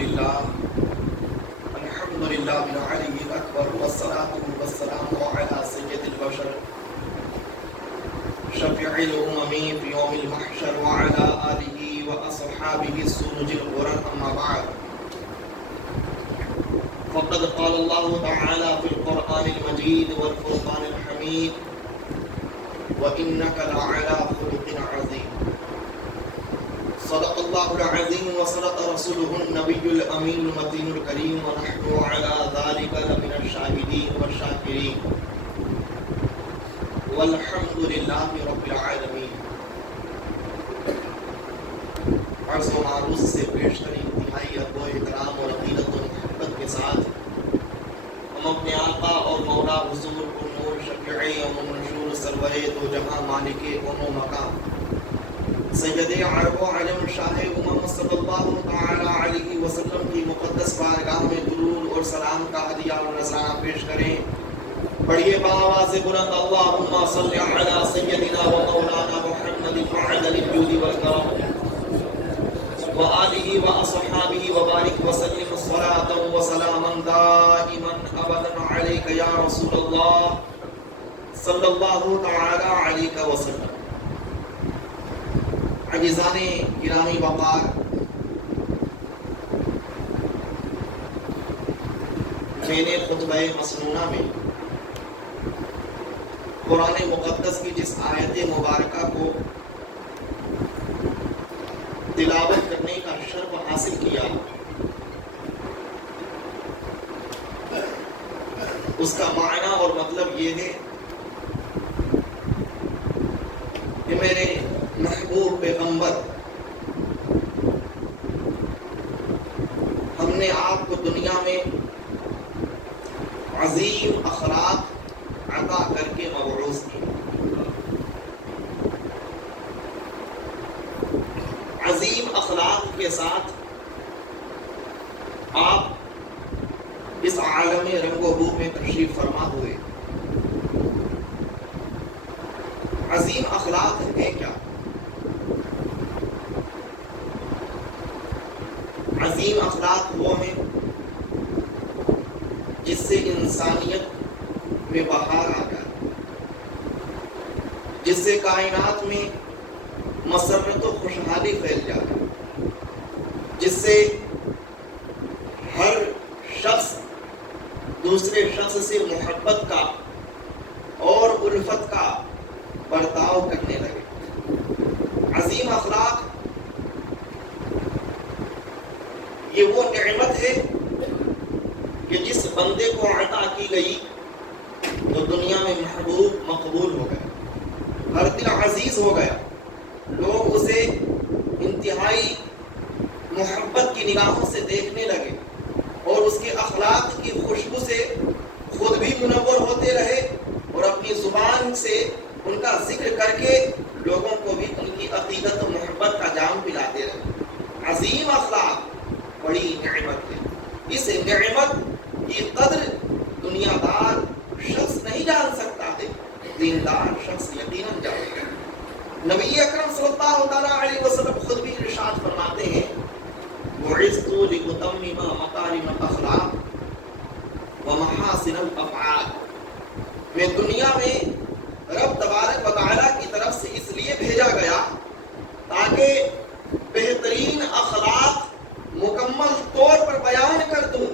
لله الحمد لله العلي الأكبر والصلاة والسلام على سيد البشر شفيع الأمم في يوم المحشر وعلى آله وأصحابه السرج الغرر. أما بعد فقد قال الله تعالى في القرآن المجيد والفرقان الحميد وإنك لعلى خلق عظيم. صدق الله العظيم وصدق رسوله النبي الأمين المتين الكريم ونحن على ذلك لمن الشاهدين والشاكرين والحمد لله رب العالمين. عرض و معروض سے بیشتر انتہائی ادب و احترام اور عقیدت و محبت کے ساتھ ہم اپنے آقا اور مولا حضور کو نور شفیع یوم النشور سرور دو جہاں مالک کون و مقام سید عرب و عجم شاہ امم صلی اللہ تعالی علیہ وسلم کی مقدس بارگاہ میں درود اور سلام کا ہدیہ اور نذرانہ پیش کریں. پڑھیے بآواز بلند اللہم صلی علی سیدنا و مولانا محمد معدن الجود والکرم وآلہ واصحابہ وبارک وسلم صلاۃ وسلاما دائما ابدا علیک یا رسول اللہ صلی اللہ تعالی علیہ وسلم. عزیزان گرامی وقار، میں نے خطبہ مسنونہ میں قرآن مقدس کی جس آیت مبارکہ کو تلاوت کرنے کا شرف حاصل کیا، اس کا معنی اور مطلب یہ ہے کہ میرے محبوب پیغمبر، ہم نے آپ کو دنیا میں عظیم اخلاق عطا کر کے مبعوث کیا. عظیم اخلاق کے ساتھ آپ اس عالم رنگ و بو میں تشریف فرما ہوئے. عظیم اخلاق ہے کیا؟ عظیم اخلاق وہ ہیں جس سے انسانیت میں بہار آ جائے، جس سے کائنات میں مسرت و خوشحالی پھیل جائے، جس سے ہر شخص دوسرے شخص سے محبت کا اور الفت کا برتاؤ کرنے لگے. عظیم اخلاق یہ وہ نعمت ہے کہ جس بندے کو عطا کی گئی تو دنیا میں محبوب مقبول ہو گیا، ہر دل عزیز ہو گیا، لوگ اسے انتہائی محبت کی نگاہوں سے دیکھنے لگے اور اس کے اخلاق کی خوشبو سے خود بھی منور ہوتے رہے اور اپنی زبان سے ان کا ذکر کر کے لوگوں کو بھی ان کی عقیدت و محبت کا جام پلاتے رہے. عظیم اخلاق بڑی نعمت ہے. اس نعمت کی قدر دنیا دار شخص نہیں جان سکتا ہے، دیندار شخص یقیناً جانے گا. نبی اکرم صلی اللہ تعالیٰ علیہ وسلم خود بھی ارشاد فرماتے ہیں بعثت لأتمم مکارم الاخلاق ومحاسن الافعال. میں دنیا میں رب تبارک و تعالیٰ کی طرف سے اس لیے بھیجا گیا تاکہ بہترین اخلاق مکمل طور پر بیان کر دوں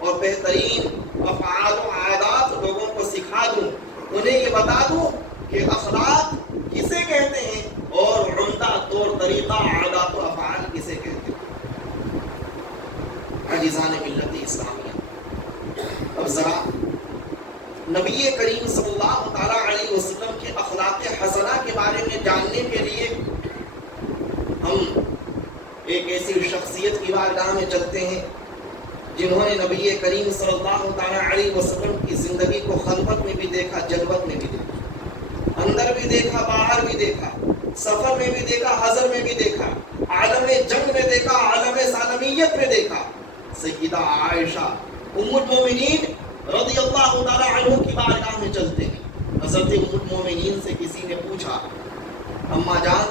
اور بہترین افعال و عادات لوگوں کو سکھا دوں، انہیں یہ بتا دوں کہ اخلاق کسے کہتے ہیں اور عمدہ طور طریقہ عادات و افعال کسے کہتے ہیں. عزیزان ملت اسلامیہ، اب ذرا نبی کریم صلی اللہ تعالیٰ علیہ وسلم کے اخلاق حسنہ کے بارے میں جاننے کے لیے ہم ایک ایسی شخصیت کی بارگاہ میں چلتے ہیں جنہوں نے نبی کریم صلی اللہ تعالیٰ علیہ وسلم کی زندگی کو خلوت میں بھی دیکھا، جلوت میں بھی دیکھا، اندر بھی دیکھا، باہر بھی دیکھا، سفر میں بھی دیکھا، حضر میں بھی دیکھا، عالم جنگ میں دیکھا، عالم سالمیت میں دیکھا. سیدہ عائشہ ام المومنین رضی اللہ تعالیٰ عنہ کی بارگاہ میں چلتے ہیں. حضرت ام المومنین سے کسی نے پوچھا اما جان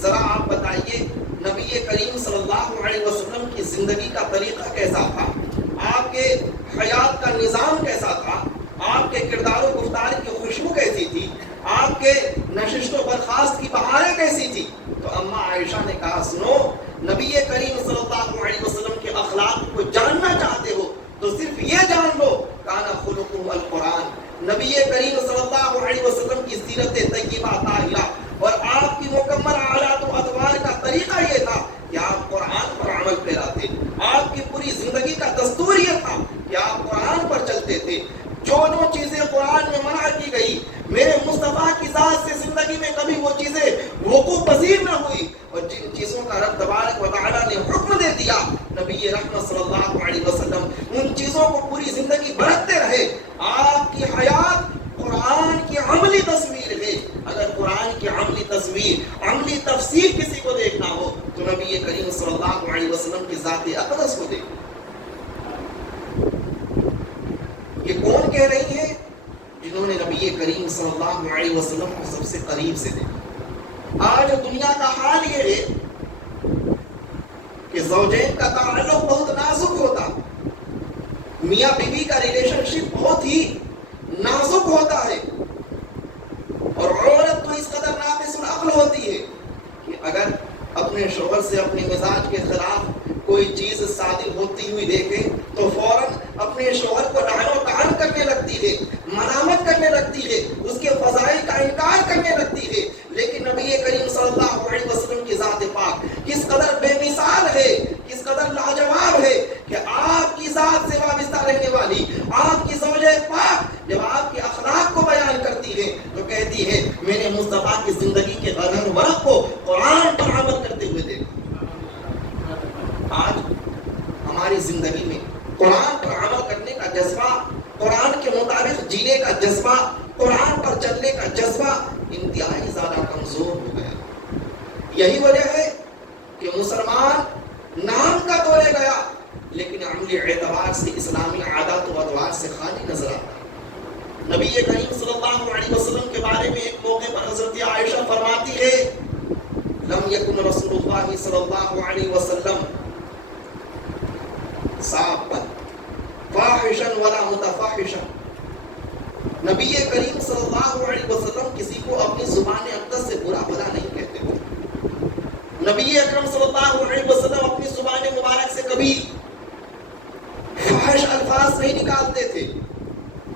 ذرا آپ بتائیے نبی کریم صلی اللہ علیہ وسلم کی زندگی کا طریقہ کیسا تھا، آپ کے حیات کا نظام کیسا تھا، آپ کے کردار و گفتار کی خوشبو کیسی تھی، آپ کے نشست و برخاست کی بہاریں کیسی تھی، تو اماں عائشہ نے کہا سنو، نبی کریم صلی اللہ علیہ وسلم کے اخلاق کو جاننا چاہتے ہو تو صرف یہ جان لو کانا خلقہ القرآن، نبی کریم صلی اللہ علیہ وسلم کی سیرت طیبہ طاہرہ اور آپ کی مکمل عادات و ادوار کا طریقہ یہ تھا کہ آپ قرآن پر عمل پیراتے، آپ کی پوری زندگی کا دستور یہ تھا کہ آپ قرآن پر چلتے تھے، جو چیزیں قرآن میں منع کی گئی میرے مصطفیٰ کی ذات سے زندگی میں کبھی وہ چیزیں وقوع پذیر نہ ہوئی، اور جن چیزوں کا رب تبارک و تعالیٰ نے حکم دے دیا نبی رحمت صلی اللہ علیہ وسلم ان چیزوں کو پوری زندگی برتتے رہے۔ آپ کی حیات قرآن کی عملی تصویر ہے، اگر قرآن کی عملی تصویر، عملی تفسیر کسی کو دیکھنا ہو تو نبی کریم صلی اللہ علیہ وسلم کی ذات اقدس کو دیکھو۔ یہ کون کہہ رہی ہیں؟ جنہوں نے نبی کریم صلی اللہ علیہ وسلم کو سب سے قریب سے دیکھا۔ آج دنیا کا حال یہ ہے کہ زوجین کا تعلق بہت نازک ہوتا، میاں بیوی کا ریلیشن شپ بہت ہی نازک ہوتا ہے، اور عورت تو اس قدر ناقص العقل ہوتی ہے کہ اگر اپنے شوہر سے اپنے مزاج کے خلاف کوئی چیز صادر ہوتی ہوئی دیکھے تو فوراً اپنے شوہر کو لعن و طعن کرنے لگتی ہے، ملامت کرنے لگتی ہے، اس کے فضائل کا انکار کرنے لگتی ہے۔ لیکن نبی کریم صلی اللہ علیہ وسلم کی ذات پاک کس قدر بے مثال ہے، کس قدر لاجواب ہے کہ آپ کی ذات سے وابستہ رہنے والی آپ کی زوجہ پاک جب آپ کے اخلاق کو بیان کرتی ہے تو کہتی ہے میں نے مصطفیٰ کی زندگی کے ہر ورق کو قرآن پر عمل کرتے ہوئے دیکھا۔ آج ہماری زندگی میں قرآن پر عمل کرنے کا جذبہ، قرآن کے مطابق جینے کا جذبہ، قرآن پر چلنے کا جذبہ انتہائی زیادہ کمزور ہو گیا۔ یہی وجہ ہے کہ مسلمان نام کا تو لے گیا لیکن عملی اعتبار سے اسلامی عادات و ادوار سے خالی نظر آتا ہے۔ نبی کریم صلی اللہ علیہ وسلم کے بارے میں ایک موقع پر حضرت عائشہ فرماتی ہے لم یکن رسول اللہ صلی اللہ علیہ وسلم صابا فاحشا ولا متفاحشا، نبی کریم صلی اللہ علیہ وسلم کسی کو اپنی زبان اقدس سے برا بھلا نہیں کہتے تھے۔ نبی اکرم صلی اللہ علیہ وسلم اپنی زبان مبارک سے کبھی فحش الفاظ نہیں نکالتے تھے،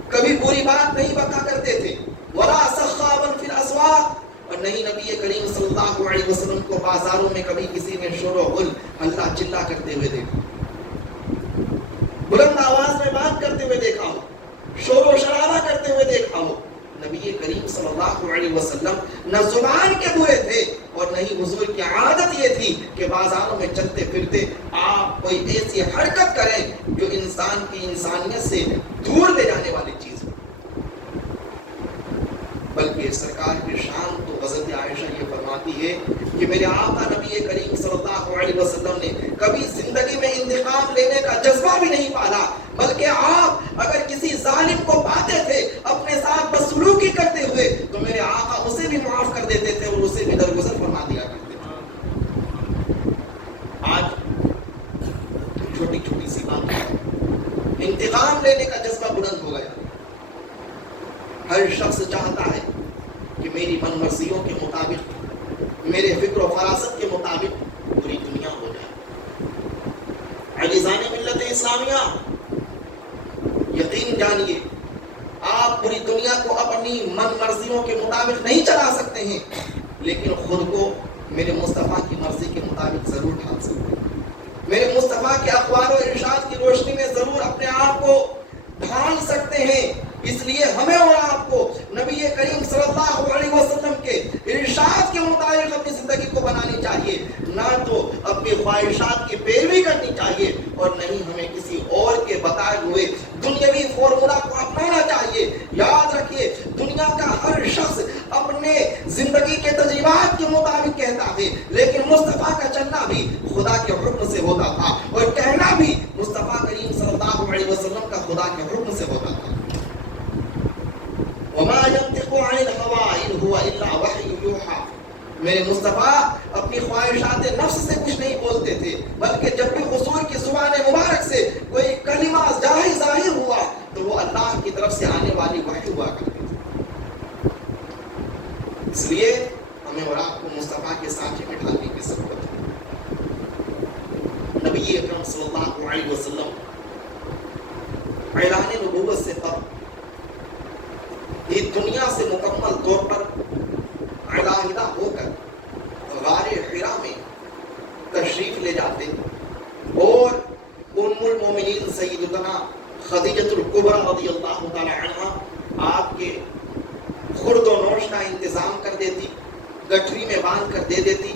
کبھی بری بات نہیں بکا کرتے تھے، ولا سخابا فی الاسواق، اور نہیں نبی کریم صلی اللہ علیہ وسلم کو بازاروں میں کبھی کسی نے شور و غل ہلہ چلا کرتے ہوئے دیکھا، بلند آواز میں بات کرتے ہوئے دیکھا ہو، شور و شرابہ کرتے ہوئے دیکھا ہو۔ نبی کریم صلی اللہ علیہ وسلم نہ زبان کے برے تھے اور نہ ہی حضور کی عادت یہ تھی کہ بازاروں میں چلتے پھرتے آپ کوئی ایسی حرکت کریں جو انسان کی انسانیت سے دور لے جانے والی چیز ہو، بلکہ سرکار کی شان تو حضرت عائشہ یہ فرماتی ہے کہ میرے آقا نبی کریم صلی اللہ علیہ وسلم نے کبھی زندگی میں انتقام لینے کا جذبہ بھی نہیں پالا، بلکہ آپ اگر کسی ظالم کو پاتے تھے اپنے ساتھ بدسلوکی کرتے ہوئے تو میرے آقا اسے بھی معاف کر دیتے تھے اور اسے بھی درگزر فرما دیا کرتے تھے۔ آج چھوٹی چھوٹی سی بات انتقام لینے کا جذبہ بلند ہو گیا، ہر شخص چاہتا ہے کہ میری من مرضیوں کے مطابق، میرے فکر و فراست کے مطابق پوری دنیا ہو جائے۔ عزیزان ملت اسلامیہ، یقین جانیے آپ پوری دنیا کو اپنی من مرضیوں کے مطابق نہیں چلا سکتے ہیں، لیکن خود کو میرے مصطفیٰ کی مرضی کے مطابق ضرور ڈھال سکتے ہیں۔ میرے مصطفیٰ کے اقوال و ارشاد کی روشنی میں ضرور اپنے آپ کو ڈھال سکتے ہیں۔ اس لیے ہمیں اور آپ کو نبی کریم صلی اللہ علیہ وسلم کے ارشاد کے مطابق اپنی زندگی کو بنانی چاہیے، نہ تو اپنی خواہشات کی پیروی کرنی چاہیے اور نہیں ہمیں کسی اور کے بتائے ہوئے دنیاوی فارمولا کو اپنانا چاہیے۔ یاد رکھیے دنیا کا ہر شخص اپنے زندگی کے تجربات کے مطابق کہتا ہے، لیکن مصطفیٰ کا چلنا بھی خدا کے حکم سے ہوتا تھا اور کہنا بھی مصطفیٰ کریم صلی اللہ علیہ وسلم کا خدا کے حکم سے ہوتا تھا۔ وما ينطق عن الهوى إن هو إلا وحي يوحى، میرے مصطفیٰ اپنی خواہشات نفس سے کچھ نہیں بولتے تھے، بلکہ جب بھی حضور کی زبان مبارک سے کوئی کلمہ ظاہر ہوا تو وہ اللہ کی طرف سے آنے والی وحی ہوا کرتی تھی۔ اس لیے ہمیں اور آپ کو مصطفیٰ کے ساتھ میں ڈھالنے کی ضرورت ہے۔ نبی اکرم صلی اللہ علیہ وسلم اعلان نبوت سے قبل یہ دنیا سے مکمل طور پر علیحدہ ہو کر غار حرا میں تشریف لے جاتے اور ام المومنین سیدتنا خدیجۃ الکبریٰ رضی اللہ تعالی عنہا آپ کے خورد و نوش کا انتظام کر دیتی، گٹھری میں باندھ کر دے دیتی،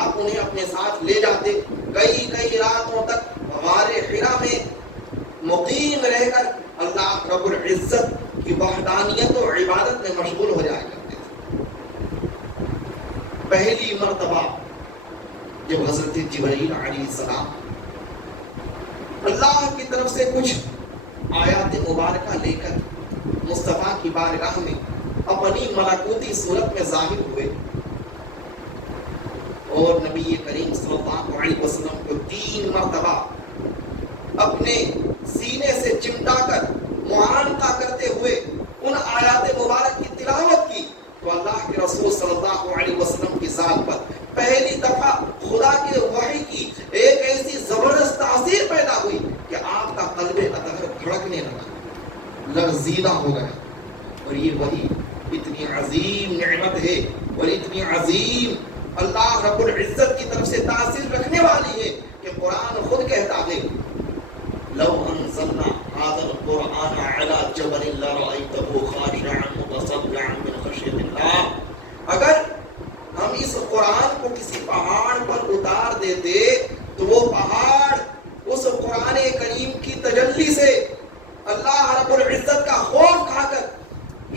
آپ انہیں اپنے ساتھ لے جاتے، کئی راتوں تک غار حرا میں مقیم رہ کر اللہ رب العزت کی وحدانیت و عبادت میں مشغول ہو جایا کرتے تھے۔ پہلی مرتبہ جب حضرت جبرائیل علیہ السلام اللہ کی طرف سے کچھ آیات مبارکہ لے کر مصطفیٰ کی بارگاہ میں اپنی ملکوتی صورت میں ظاہر ہوئے اور نبی کریم صلی اللہ علیہ وسلم کو 3 مرتبہ اپنے سینے سے چمٹا کر معانقہ کرتے ہوئے ان آیات مبارک کی تلاوت کی تو اللہ کے رسول صلی اللہ علیہ وسلم کی ذات پر پہلی دفعہ خدا کے وحی کی ایک ایسی زبردست تاثیر پیدا ہوئی کہ آپ کا قلب اطہر دھڑکنے لگا، لرزیدہ ہو گیا۔ اور یہ وحی اتنی عظیم نعمت ہے اور اتنی عظیم اللہ رب العزت کی طرف سے تاثیر رکھنے والی ہے کہ قرآن خود کہتا ہے لو انزلنا هذا القرآن على جبل لرأيته خاشعا متصدعا من خشية الله، اگر ہم اس قرآن کو کسی پہاڑ پر اتار دیتے تو وہ پہاڑ اس قرآن کریم کی تجلی سے اللہ رب العزت کا خوف کھا کر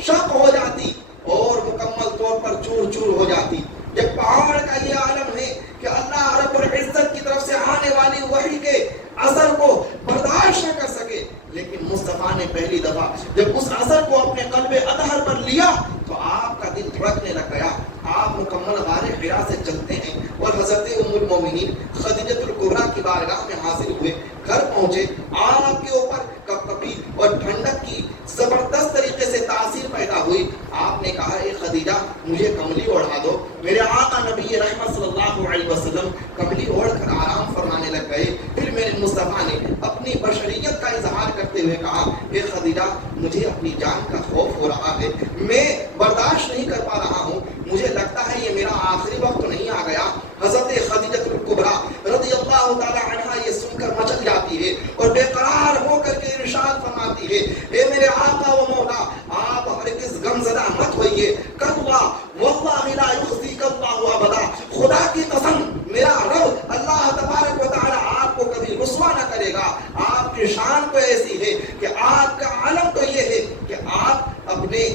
شق ہو جاتی اور مکمل طور پر چور چور ہو جاتی۔ جب پہاڑ کا یہ عالم ہے کہ اللہ رب العزت کی طرف سے آنے والی وحی کے اثر کو برداشت نہ کر سکے، لیکن مصطفیٰ نے پہلی دفعہ جب اس اثر کو اپنے قلب اطہر پر لیا تو آپ کا دل دھڑکنے لگ گیا۔ آپ مکمل غار حرا سے چلتے ہیں اور حضرت ام المومنین خدیجۃ الکبریٰ کی بارگاہ میں حاضر ہوئے، گھر پہنچے، آپ کے اوپر کپکپی اور ٹھنڈک کی زبردست طریقے سے تاثیر پیدا ہوئی۔ آپ نے کہا اے خدیجہ مجھے کملی اوڑھا دو۔ میرے آقا نبی رحمت صلی اللہ علیہ وسلم کملی اوڑھ کر آرام فرمانے لگ گئے۔ پھر میرے مصطفیٰ نے اپنی بشریت کا اظہار کرتے ہوئے کہا اے خدیجہ مجھے اپنی جان کا خوف ہو رہا ہے، میں برداشت نہیں کر پا رہا ہوں، مجھے لگتا ہے یہ میرا آخری وقت تو نہیں آ گیا۔ حضرت خدیجۃ الکبریٰ رضی اللہ تعالی عنہا یہ سن کر مچل جاتی ہے اور بے قرار ہو کر کے ارشاد فرماتی ہے اے میرے آقا و مولا آپ ہرگز غمزدہ مت ہوئیے، کلا واللہ لا یخزیک اللہ ابدا، خدا کی قسم میرا رب اللہ تبارک و تعالی آپ کو کبھی رسوا نہ کرے گا۔ آپ کی شان تو ایسی ہے کہ آپ کا عالم تو یہ ہے کہ آپ اپنے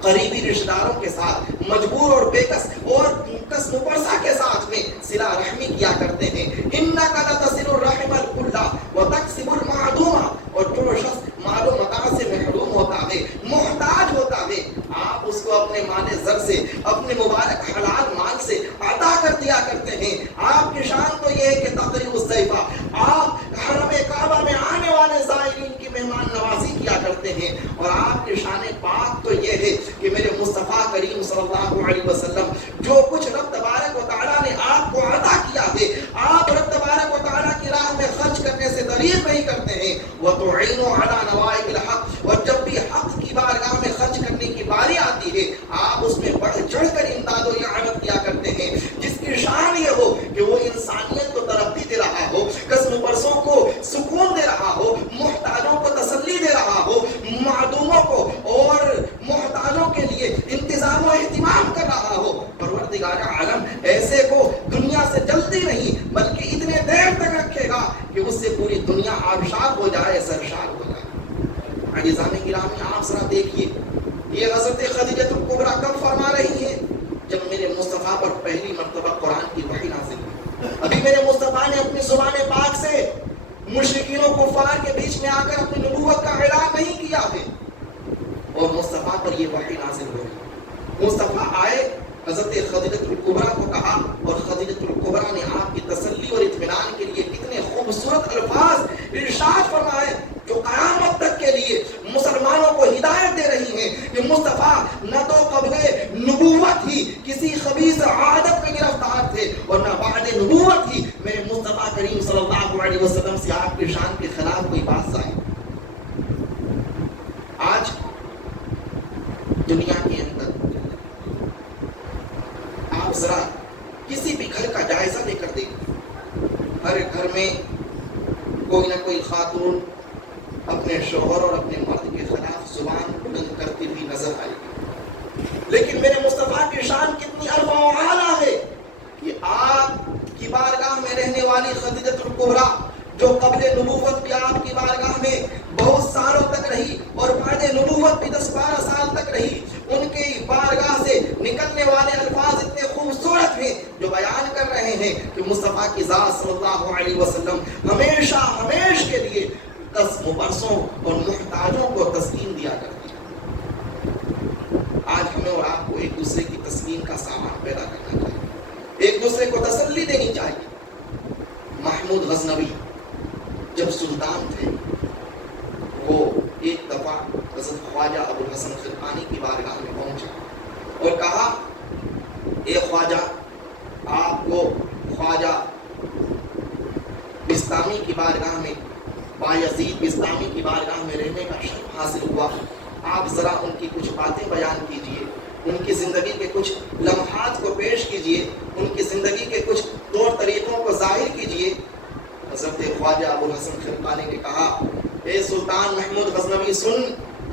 قریبی رشتہ داروں کے ساتھ مجبور اور بےکس اور کس مپرسہ کے ساتھ میں صلہ رحمی کیا کرتے ہیں۔ انک لتصل الرحم الکلا وتکسب المعدوم، اور جو شخص مال و متاع سے محروم ہوتا ہے، محتاج ہوتا ہے، آپ اس کو اپنے مال زر سے، اپنے مبارک حلال مال سے عطا کر دیا کرتے ہیں۔ آپ کی شان تو یہ ہے کہ تقریب الضیفہ، آپ حرم کعبہ میں آنے والے زائرین کی مہمان نوازی کیا کرتے ہیں، اور آپ کی شان پاک تو یہ ہے کہ میرے مصطفیٰ کریم صلی اللہ علیہ وسلم جو کچھ رب تبارک و تعالیٰ نے آپ کو عطا کیا ہے، آپ رب تبارک و تعالیٰ کی راہ میں خرچ کرنے سے دریغ نہیں کرتے ہیں۔ وَتُعِينُ عَلَى نَوَائِبِ الْحَقِّ، اور جب بھی حق کی بارگاہ میں خرچ کرنے کی باری آتی ہے آپ اس میں بڑھ چڑھ کر امداد و اعانت کیا کرتے ہیں، جس کی شان یہ ہو کہ وہ انسانیت کو ترقی دے رہا ہو، قسم پرسوں کو سکون دے رہا ہو، محتاجوں کو تسلی دے رہا ہو، معدوموں کو اور محتاجوں کے لیے انتظام و اہتمام کر رہا ہو۔ پروردگار عالم ایسے کو دنیا سے جلدی نہیں بلکہ اتنے دیر تک رکھے گا کہ اس سے پوری دنیا آبشار ہو جائے، سرشار ہو جائے۔ عزیزان گرامی آپ ذرا دیکھیے یہ حضرت خدیجۃ الکبریٰ کب فرما رہی ہے؟ جب میرے مصطفیٰ پر پہلی مرتبہ قرآن کی وحی نازل ہوئی۔ ابھی میرے مصطفیٰ نے اپنی زبان پاک سے مشرکین و کفار کے بیچ میں آ کر اپنی نبوت کا اعلان نہیں کیا ہے، اور مصطفیٰ پر یہ وحی نازل ہوئی۔ مصطفیٰ آئے حضرت خدیجہ الکبریٰ کو کہا، اور خدیجہ الکبریٰ نے آپ کی تسلی اور اطمینان کے لیے کتنے خوبصورت الفاظ ارشاد فرمائے جو قیامت تک کے لیے مسلمانوں کو ہدایت دے رہی ہیں کہ مصطفیٰ نہ تو قبل نبوت ہی کسی خبیث عادت میں گرفتار تھے، اور نہ بعد نبوت ہی میرے مصطفیٰ کریم صلی اللہ علیہ وسلم سے آپ کی شان کے خلاف کوئی بات ظاہر۔ آج دنیا کے اندر آپ ذرا کسی بھی گھر کا جائزہ لے کر دیکھیں، ہر گھر میں کوئی نہ کوئی خاتون اپنے شوہر اور اپنے مرد کے خلاف زبان بلند کرتی ہوئی نظر آئے گی، لیکن میرے مصطفیٰ کی شان کتنی عرفہ و اعلیٰ ہے کہ آپ کی بارگاہ میں رہنے والی خدیجہ الکبریٰ جو قبل نبوت بھی آپ کی بارگاہ میں بہت سالوں تک رہی اور بعد نبوت بھی 10-12 سال تک رہی، ان کی بارگاہ سے نکلنے والے الفاظ اتنے خوبصورت ہیں جو بیان کر رہے ہیں کہ مصطفیٰ کی ذات صلی اللہ علیہ وسلم ہمیشہ ہمیش کے لیے مبرسوں اور محتاجوں کو تسلیم دیا کرتی ہے۔ آج ہمیں اور آپ کو ایک دوسرے کی تسلیم کا سامان پیدا کرنا چاہیے، ایک دوسرے کو تسلی دینی چاہیے۔ محمود غزنوی جب سلطان تھے، وہ ایک دفعہ حضرت خواجہ ابو الحسن خرقانی کی بارگاہ میں پہنچا اور کہا، اے خواجہ، آپ کو خواجہ بستامی کی بارگاہ میں، بایزید بستامی کی بارگاہ میں رہنے کا شرف حاصل ہوا، آپ ذرا ان کی کچھ باتیں بیان کیجئے، ان کی زندگی کے کچھ لمحات کو پیش کیجئے، ان کی زندگی کے کچھ طور طریقوں کو ظاہر کیجئے۔ حضرت خواجہ ابو الحسن خرقانی نے کہا، اے سلطان محمود غزنوی سن،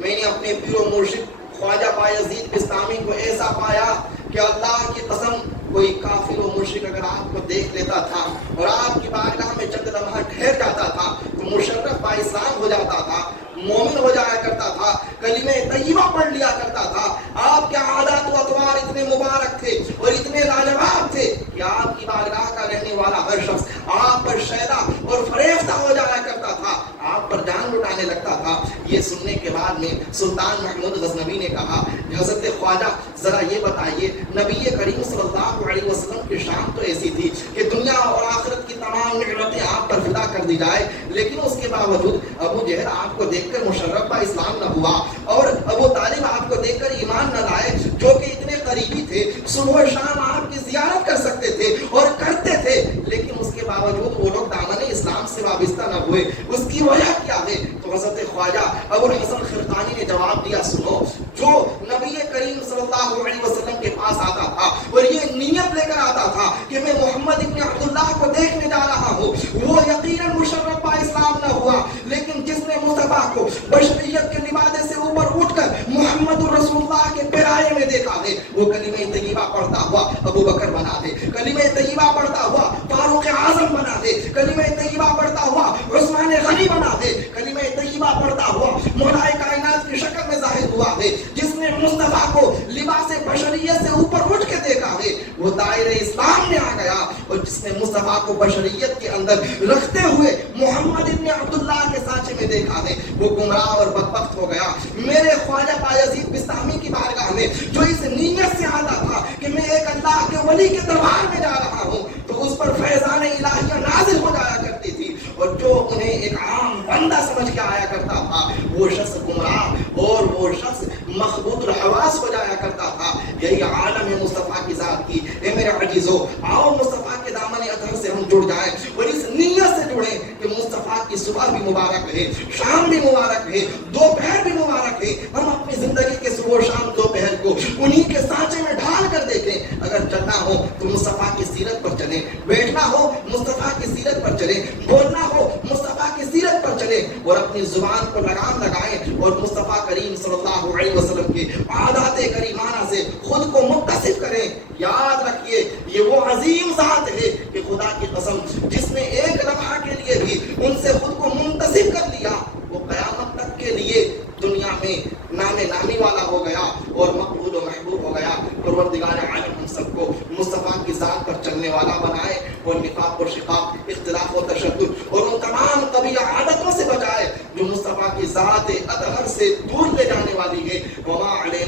میں نے اپنے پیر و مرشد خواجہ بایزید بستامی کو ایسا پایا کہ اللہ کی قسم کوئی کافر و مشرک اگر آپ کو دیکھ لیتا تھا اور آپ کی بارگاہ میں چند لمحہ ٹھہر جاتا تھا تو مشرف با اسلام ہو جاتا تھا، مومن ہو جایا کرتا تھا، کلمہ طیبہ پڑھ لیا کرتا تھا۔ آپ کے عادات و اطوار اتنے مبارک تھے اور اتنے لاجواب تھے کہ آپ کی بارگاہ کا رہنے والا ہر شخص آپ پر شیدا اور فریفتہ ہو جایا کرتا تھا، آپ پر جان لٹانے لگتا تھا۔ یہ سننے کے بعد میں سلطان محمود غزنوی نے کہا، حضرت خواجہ ذرا یہ بتائیے، نبی کریم صلی اللہ علیہ وسلم کی شان تو ایسی تھی کہ دنیا اور آخرت کی تمام نعمتیں آپ پر فدا کر دی جائے، لیکن اس کے باوجود ابو جہل آپ کو دیکھ کر مشرف با اسلام نہ ہوا اور ابو طالب آپ کو دیکھ کر ایمان نہ لائے، جو کہ اتنے قریبی تھے، صبح و شام آپ کی زیارت کر سکتے تھے اور کرتے تھے، لیکن اس کے باوجود وہ لوگ دامن اسلام سے وابستہ نہ ہوئے۔ اس کی وجہ کیا ہے؟ تو حضرت خواجہ ابو الحسن خرقانی نے جواب دیا، سنو، جو نبی کریم صلی اللہ علیہ وسلم کے پاس آتا تھا اور یہ نیت لے کر آتا تھا کہ میں محمد ابن عبداللہ کو دیکھنے جا رہا ہوں، وہ یقیناً مشرف با اسلام نہ ہوا، لیکن جس نے مصطفیٰ کو بشریت کے لبادے سے اوپر اٹھ کر محمد رسول اللہ کے پیرائے میں دیکھا ہے، وہ کلمہ طیبہ پڑھتا ہوا ابو بکر بنا دے، کلمہ طیبہ پڑھتا ہوا فاروق اعظم بنا دے، کلمہ طیبہ پڑھتا ہوا عثمان غنی بنا دے، کلمہ طیبہ پڑھتا ہوا مولا کائنات کی شکل میں ظاہر ہوا ہے۔ جس نے مصطفیٰ کو لباس بشریت سے اوپر اٹھ کے دیکھا ہے وہ دائرہ اسلام میں آ گیا، اور جس نے مصطفیٰ کو بشریت کے اندر رکھتے ہوئے محمد ابن عبداللہ کے سانچے میں دیکھا ہے وہ گمراہ اور بدبخت ہو گیا۔ میرے خواجہ بایزید بستامی کی بارگاہ میں جو اس نیت سے آتا تھا کہ میں ایک اللہ کے ولی کے دربار میں جا رہا ہوں تو اس پر فیضان الہیہ نازل ہو جایا کرتی تھی، اور جو انہیں ایک عام بندہ سمجھ کے آیا کرتا تھا وہ شخص گمراہ اور وہ شخص مخبوط الحواس ہو جایا کرتا تھا۔ یہی عالم ہے مصطفیٰ کی ذات کی۔ اے میرے عزیزو، آؤ مصطفیٰ کے دامن اطہر سے ہم جڑ جائیں اور اس نیت سے جڑیں کہ مصطفیٰ کی صبح بھی مبارک ہے، شام بھی مبارک ہے، دوپہر بھی مبارک ہے۔ ہم اپنی زندگی کے صبح و شام دوپہر کو انہی کے سانچے میں ڈھال کر دیکھیں۔ اگر چلنا ہو تو مصطفیٰ کی سیرت پر چلیں، بیٹھنا ہو مصطفیٰ کی سیرت پر چلیں، بولنا ہو مصطفیٰ کی سیرت پر چلیں، اور اپنی زبان کو لگام لگائیں اور مصطفیٰ کریم صلی اللہ علیہ وسلم کے عادات کریمانہ سے خود کو متصف کریں۔ یاد رکھیے یہ وہ عظیم ذات ہے کہ خدا کی قسم جس نے ایک لمحہ کے لیے بھی ان سے خود کو منتصف کر لیا وہ قیامت تک کے لیے دنیا میں نام نامی والا ہو گیا اور مقبول و محبوب ہو گیا۔ پروردگار عالم ہم سب کو مصطفیٰ کی ذات پر چلنے والا بنائے اور نفاق و شقاق، اختلاف و تشدد اور ان تمام قبیحہ عادتوں سے بچائے جو مصطفیٰ کی ذات اطہر سے دور لے جانے والی ہے۔ وما علیہ